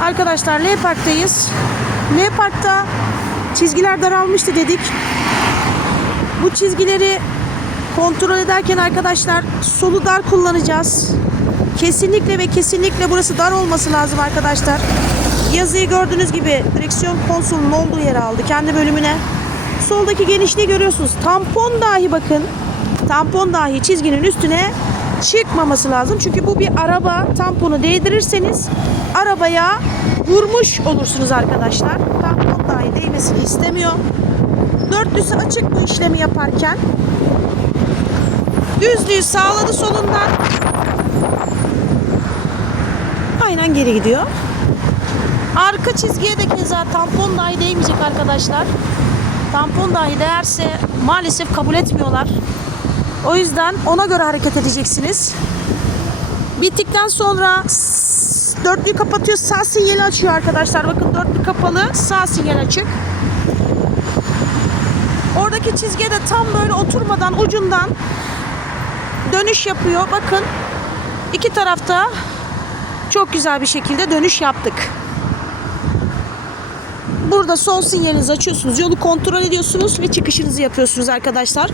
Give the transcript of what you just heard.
Arkadaşlar L Park'tayız. L Park'ta çizgiler daralmıştı dedik. Bu çizgileri kontrol ederken arkadaşlar solu dar kullanacağız. Kesinlikle ve kesinlikle burası dar olması lazım arkadaşlar. Yazıyı gördüğünüz gibi direksiyon konsolunun olduğu yere aldı kendi bölümüne. Soldaki genişliği görüyorsunuz. Tampon dahi bakın. Tampon dahi çizginin üstüne çıkmaması lazım. Çünkü bu bir araba. Tamponu değdirirseniz arabaya vurmuş olursunuz arkadaşlar. Tampon dahi değmesini istemiyor. Dörtlüsü açık bu işlemi yaparken. Düzlüğü sağladı solundan. Aynen geri gidiyor. Arka çizgiye de keza tampon dahi değmeyecek arkadaşlar. Tampon dahi değerse maalesef kabul etmiyorlar. O yüzden ona göre hareket edeceksiniz. Bittikten sonra dörtlüyü kapatıyor sağ sinyali açıyor arkadaşlar. Bakın dörtlü kapalı sağ sinyal açık. Oradaki çizgiye de tam böyle oturmadan ucundan dönüş yapıyor. Bakın iki tarafta çok güzel bir şekilde dönüş yaptık. Burada sol sinyalinizi açıyorsunuz. Yolu kontrol ediyorsunuz ve çıkışınızı yapıyorsunuz arkadaşlar.